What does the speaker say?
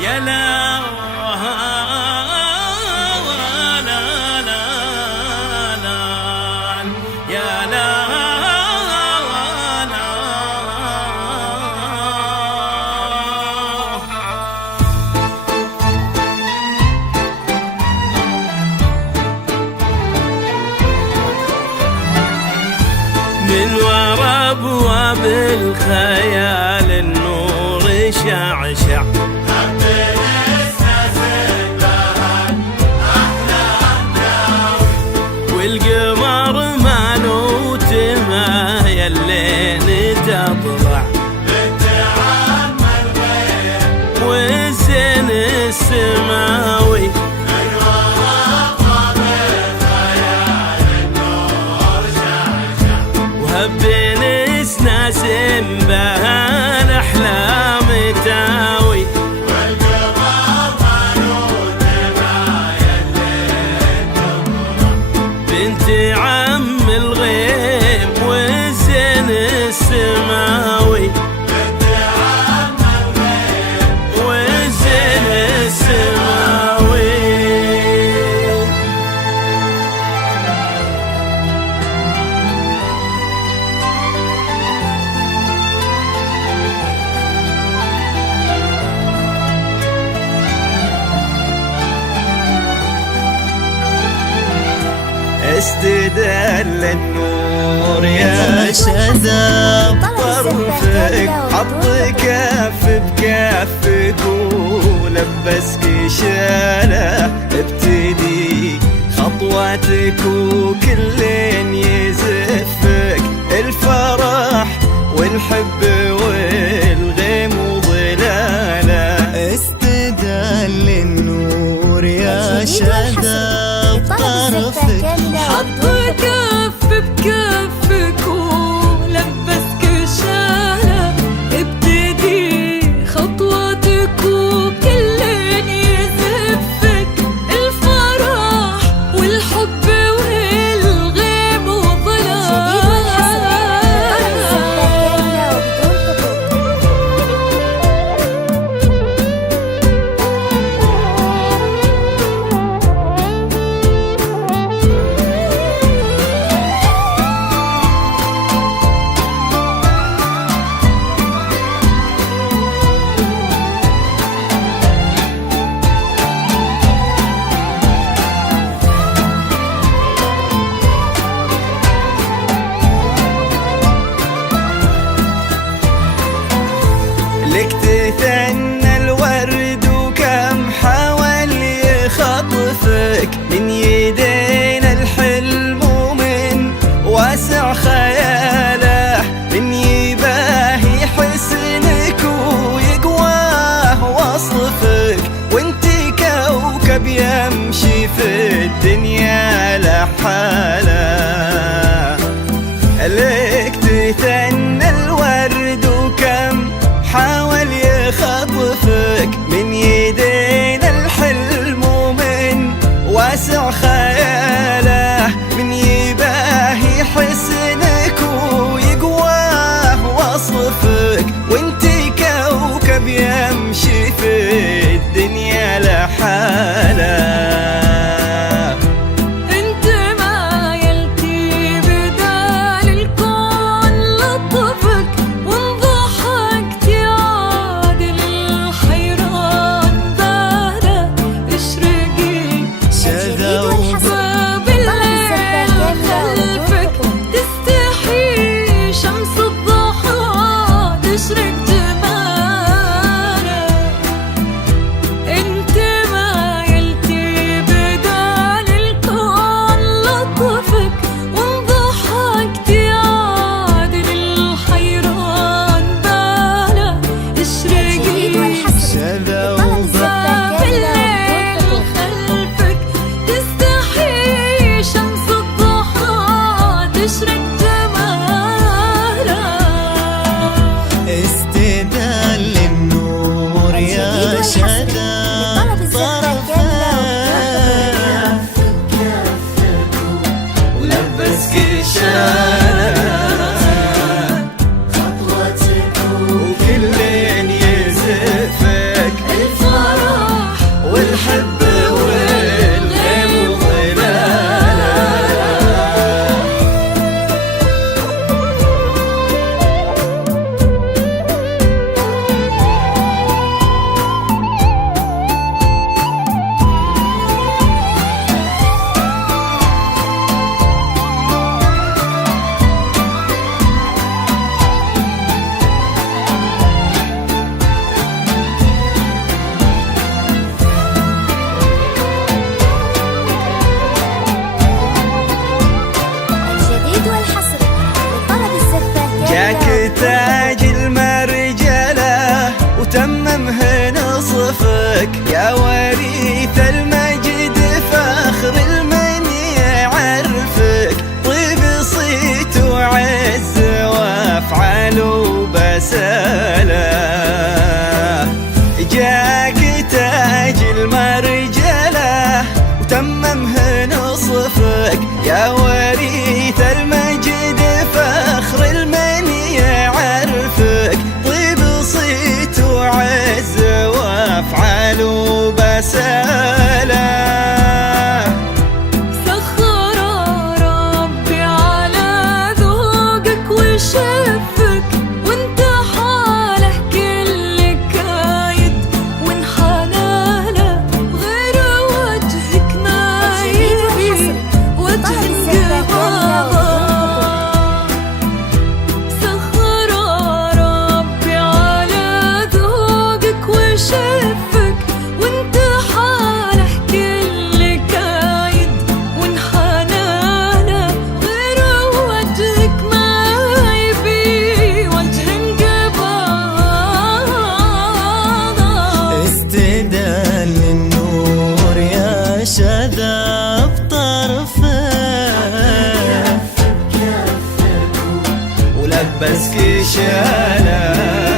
يا لا لا لا لا يا لا لا. من ورا ابواب الخيال النور شعشع والقمر مالو تمايل لين تطلع بتعمل غير والزين السماوي من ورا ابواب الخيال النور شعشع وهبين اسناس بها الاحلام تاوي والقمر مالو تمايل لين تطلع بنت عم الغيم والزين السماوي بتعمل غير والزين السماوي. استدل النور يا شذا بطرفك حط كف بكفك ولبسك شاله ابتدي خطواتك وكل يزفك الفرح والحب والغيم وظلاله. استدل النور يا شذا بطرفك حط كف بكفك ولبسك شاله ابتدي خطواتك وكل يزفك الفرح والحب والغيم وظلام. لك تثنى الورد وكم حاول يخطفك من يدين الحلم ومن واسع خياله من يباهي حسنك ويقواه وصفك وانتي كوكب يمشي في الدنيا لحاله. لك تثنى الورد وكم حاول يخطفك من يدين الحلم ومن واسع خياله من يباهي حسنك ويقواه وصفك وانتي كوكب يمشي في الدنيا لحاله. يا وريث المجد فخر المن يعرفك طيب صيت وعز وافعال وبسالة جاك تاج المرجلة وتممه نصفك يا وريث المجد فخر المن يعرفك طيب صيت وعز وافعال وبسالة سخر ربي على ذوقك وشفك وانت حاله كل كايد وانحنى له غير وجهك ما يبي وجه انقباضه سخر ربي على ذوقك وشفك وانت حاله كل كايد وانحنى له غير وجهك ما يبي وجه انقباضه استدل النور يا شذا بطرفك ولبسك شالة